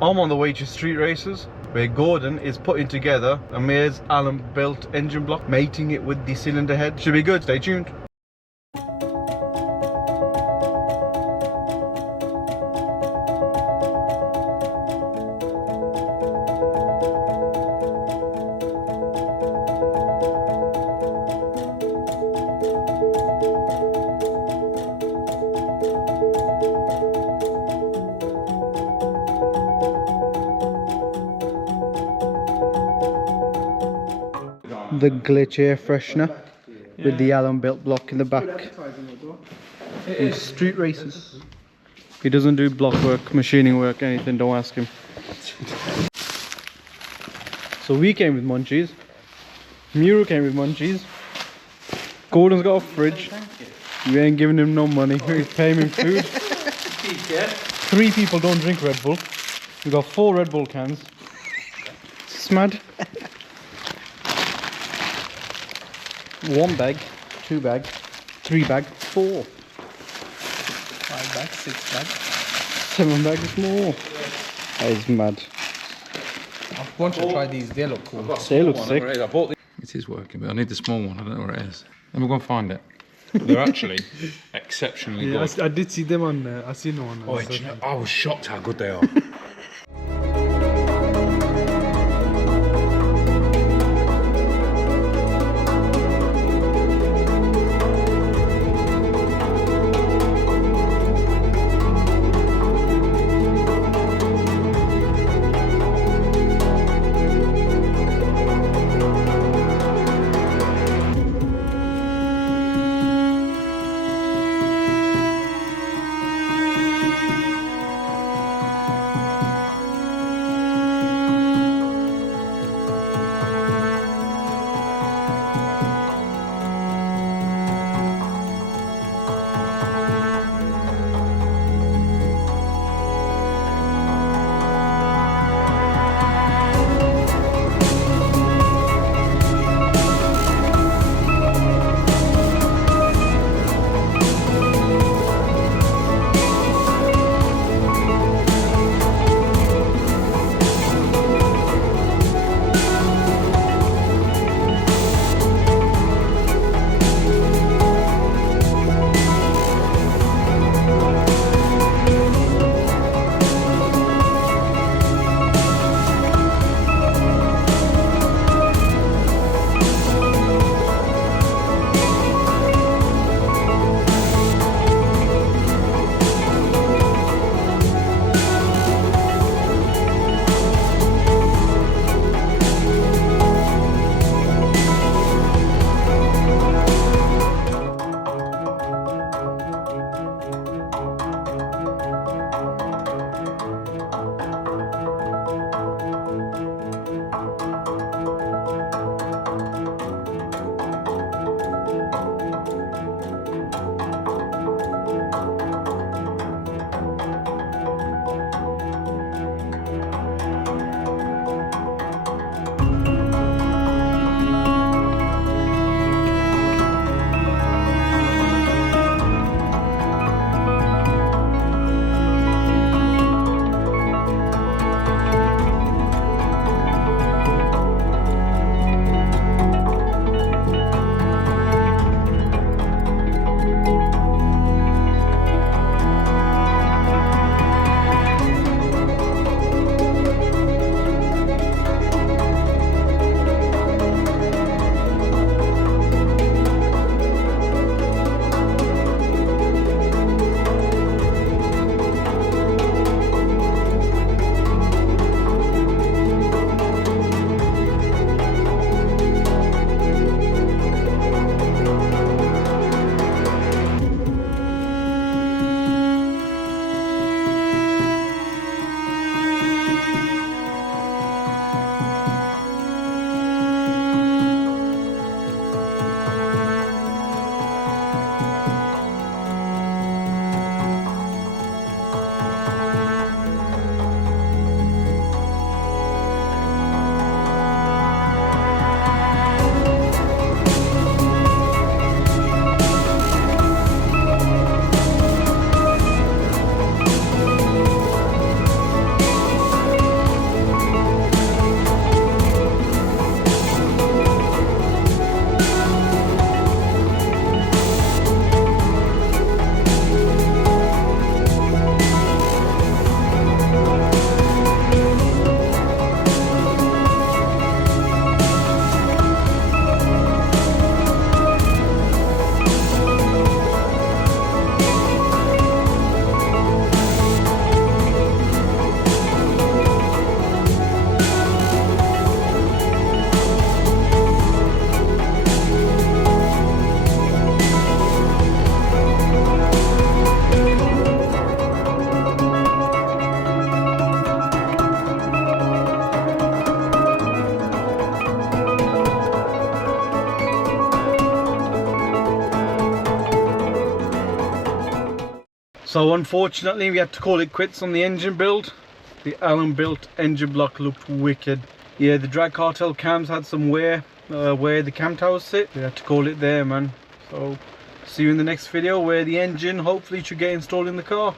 I'm on the way to street races, where Gordon is putting together a Mare's Allen-built engine block, mating it with the cylinder head. Should be good, stay tuned. The glitch air freshener with the Allen-built block in the back. In street races. He doesn't do block work, machining work, anything, don't ask him. So we came with munchies. Muru came with munchies. Gordon's got a fridge. We ain't giving him no money, we're paying him food. 3 people don't drink Red Bull. We got 4 Red Bull cans. It's mad. 1 bag, 2 bag, 3 bag, 4. 5 bags, 6 bags. 7 bags more. That is mad. I want to try these, they look cool. They look sick. I bought it is working, but I need the small one. I don't know where it is. Let me go and find it. They're actually exceptionally good. I did see them on, I seen them on. Oh, I was shocked how good they are. So unfortunately we had to call it quits on the engine build. The ALLENBUILT engine block looked wicked. Yeah, the drag cartel cams had some wear where the cam towers sit. We had to call it there, man. So see you in the next video where the engine hopefully should get installed in the car.